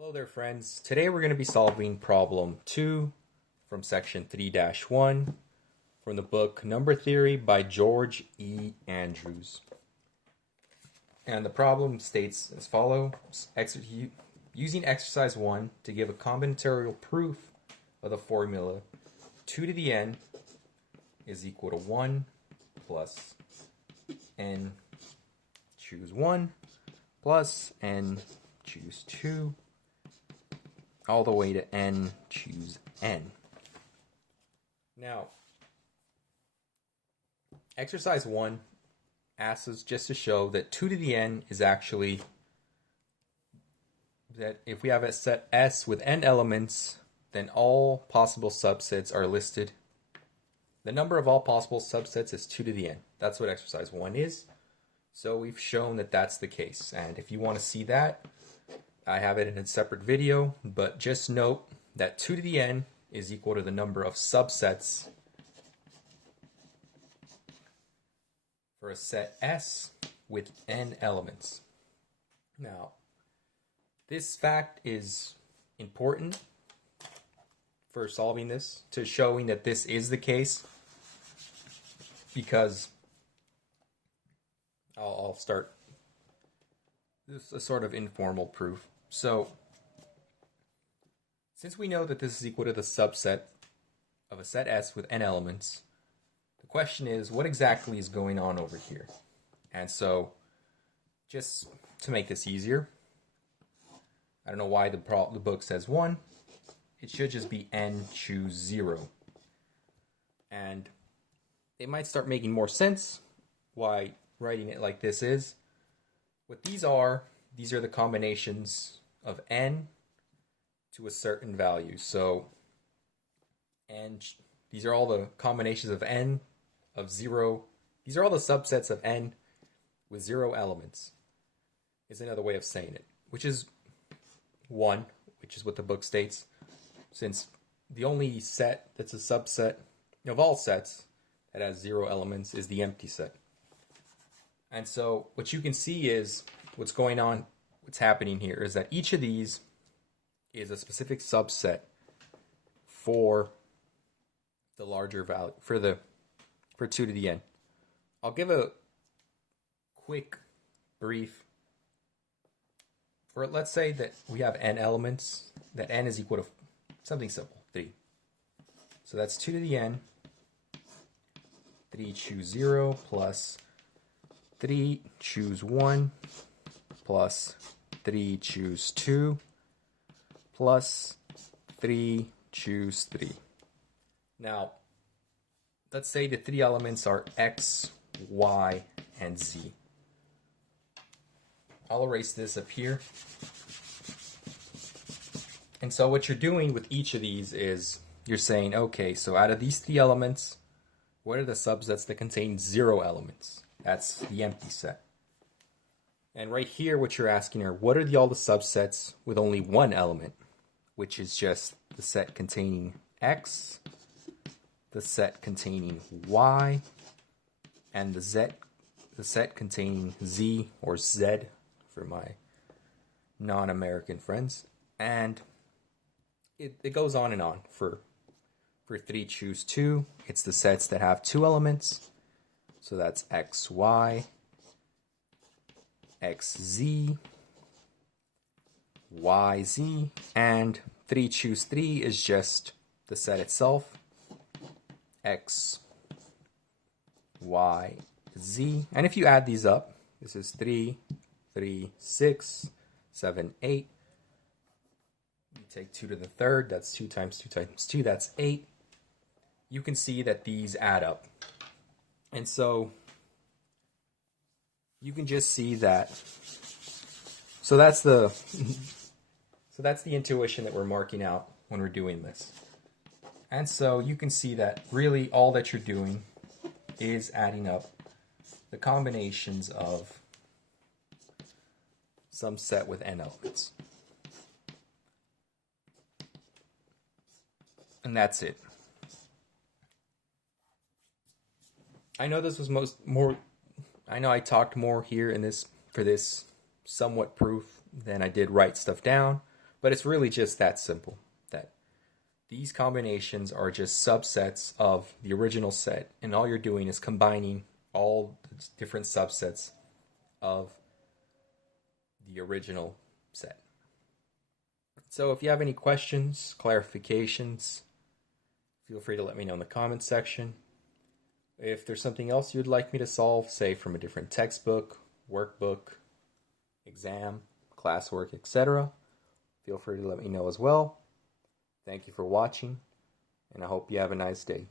Hello there, friends. Today we're going to be solving problem 2 from section 3-1 from the book Number Theory by George E. Andrews. And the problem states as follows. Using exercise 1 to give a combinatorial proof of the formula 2 to the n is equal to 1 plus n choose 1 plus n choose 2 all the way to n choose n. Now, exercise 1 asks us just to show that 2 to the n is actually that if we have a set S with n elements, then all possible subsets are listed. The number of all possible subsets is 2 to the n. That's what exercise 1 is. So we've shown that that's the case. And if you want to see that, I have it in a separate video, but just note that 2 to the n is equal to the number of subsets for a set S with n elements. Now, this fact is important for solving this, to showing that this is the case, because I'll start this is a sort of informal proof. So, since we know that this is equal to the subset of a set S with n elements, the question is, what exactly is going on over here? And so, just to make this easier, I don't know why the book says 1. It should just be n choose 0. And it might start making more sense why writing it like this is. What these are the combinations of n to a certain value. So, and these are all the combinations of n of 0. These are all the subsets of n with 0 elements, is another way of saying it, which is 1, which is what the book states, since the only set that's a subset of all sets that has 0 elements is the empty set. And so what you can see is what's going on, what's happening here is that each of these is a specific subset for the larger value, for 2 to the n. I'll give a quick brief for, let's say that we have n elements, that n is equal to something simple, 3. So that's 2 to the n, 3 choose 0 plus 3 choose 1 plus 3 choose 2 plus 3 choose 3. Now, let's say the 3 elements are x, y, and z. I'll erase this up here. And so what you're doing with each of these is you're saying, okay, so out of these 3 elements, what are the subsets that contain 0 elements? That's the empty set. And right here, what you're asking are, what are all the subsets with only 1 element, which is just the set containing x, the set containing y, and the set containing z, or z for my non-American friends. And it goes on and on. For 3 choose 2, it's the sets that have 2 elements. So that's x, y, x, z, y, z, and 3 choose 3 is just the set itself, x, y, z. And if you add these up, this is 3, 3, 6, 7, 8. You take 2 to the third, that's 2 times 2 times 2, that's 8. You can see that these add up. And so you can just see that. So that's the intuition that we're marking out when we're doing this. And so you can see that really all that you're doing is adding up the combinations of some set with n elements. And that's it. I know this was I know I talked more here in this for this somewhat proof than I did write stuff down, But it's really just that simple, that these combinations are just subsets of the original set, and all you're doing is combining all the different subsets of the original set. So if you have any questions, clarifications, feel free to let me know in the comments section. If there's something else you'd like me to solve, say from a different textbook, workbook, exam, classwork, etc., feel free to let me know as well. Thank you for watching, and I hope you have a nice day.